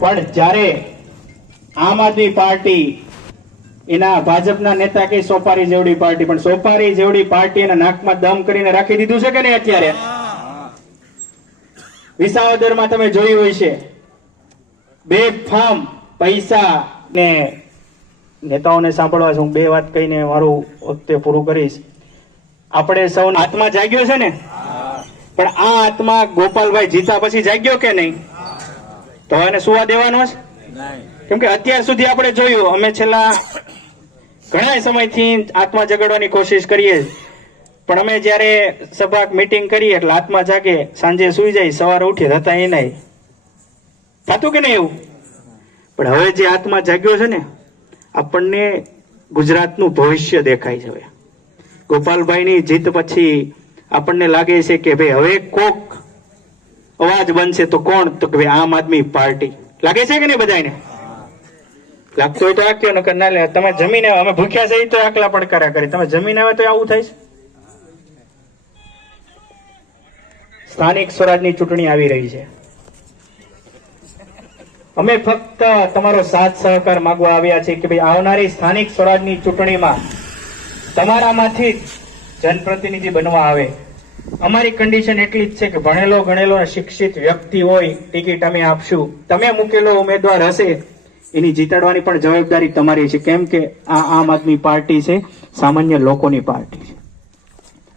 પણ જ્યારે આમ આદમી પાર્ટી એના ભાજપના નેતા કે સોપારી જેવડી પાર્ટી, પણ સોપારી જેવડી પાર્ટી એના નાકમાં દમ કરીને રાખી દીધું છે કે નહીં? અત્યારે વિસાવદરમાં તમે જોયું હોય છે, બેફામ પૈસા ને નેતાઓને સાંભળવા છે. હું બે વાત કહીને મારું વખતે પૂરું કરીશ. આપણે સૌ આત્મા જાગ્યો છે ને, પણ આ આત્મા ગોપાલભાઈ જીતા પછી જાગ્યો કે નહીં? તો એને સુવા દેવાનો છે? કેમ કે અત્યાર સુધી આપણે જોયું, અમે છેલ્લા ઘણા સમયથી આત્મા જગાડવાની કોશિશ કરીએ, પણ અમે જયારે સભા મીટિંગ કરીએ એટલે આત્મા જાગે, સાંજે સુઈ જાય, સવારે ઉઠી હતા એ નહીં થતું કે નહીં એવું? પણ હવે જે આત્મા જાગ્યો છે ને, આપણને ગુજરાતનું ભવિષ્ય દેખાય છે. હવે ગોપાલભાઈની જીત પછી આપણને લાગે છે કે ભાઈ હવે કોક અવાજ બનશે, તો કોણ? તો કે આમ આદમી પાર્ટી. લાગે છે કે નહીં બધાને? લાગતું હોય તો આખ્યો, નકર ના લે. તમે જમીન આવે, અમે ભૂખ્યા છે તો આકલા પડકારા કરી, તમે જમીન આવે તો આવું થાય છે. સ્થાનિક સ્વરાજની ચૂંટણી આવી રહી છે. અમે ફક્ત તમારો સાથ સહકાર માંગવા આવ્યા છીએ કે ભાઈ આવનારી સ્થાનિક સ્વરાજની ચૂંટણીમાં તમારામાંથી જનપ્રતિનિધિ બનવા આવે. અમારી કન્ડિશન એટલી જ છે કે ભણેલો ગણેલો શિક્ષિત વ્યક્તિ હોય, ટિકિટ અમે આપશું. તમે મૂકેલો ઉમેદવાર હશે, એની જીતાડવાની પણ જવાબદારી તમારી છે. કેમ કે આ આમ આદમી પાર્ટી છે, સામાન્ય લોકોની પાર્ટી છે.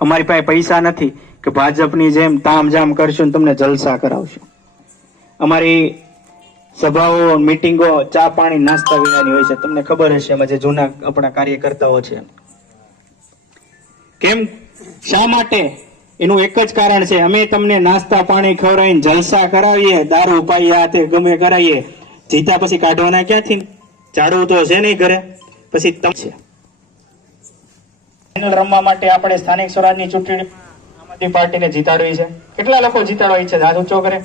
અમારી પાસે પૈસા નથી કે ભાજપની જેમ તામઝામ કરશું ને તમને જલસા કરાવશું. અમારી સભાઓ, મીટિંગો ચા પાણી નાસ્તા વિનાની હોય છે. તમને ખબર હશે, એમાં જે જૂના આપણા કાર્યકર્તાઓ છે. કેમ, શા માટે? એનું એક જ કારણ છે, અમે તમને નાસ્તા પાણી ખવડાવીને જલસા કરાવીએ, દારૂ પાઈએ, આ તે ગમે કરાવીએ, જીતા પછી કાઢવાના ક્યાંથી? ઝાડવું તો છે નહીં ઘરે, પછી તમે છે. ફાઇનલ રમવા માટે આપણે સ્થાનિક સ્વરાજની ચૂંટણી આમ આદમી પાર્ટીને જીતાડવી છે. કેટલા લોકો જીતાડવા ઈચ્છે? હાથ ઊંચો કરે.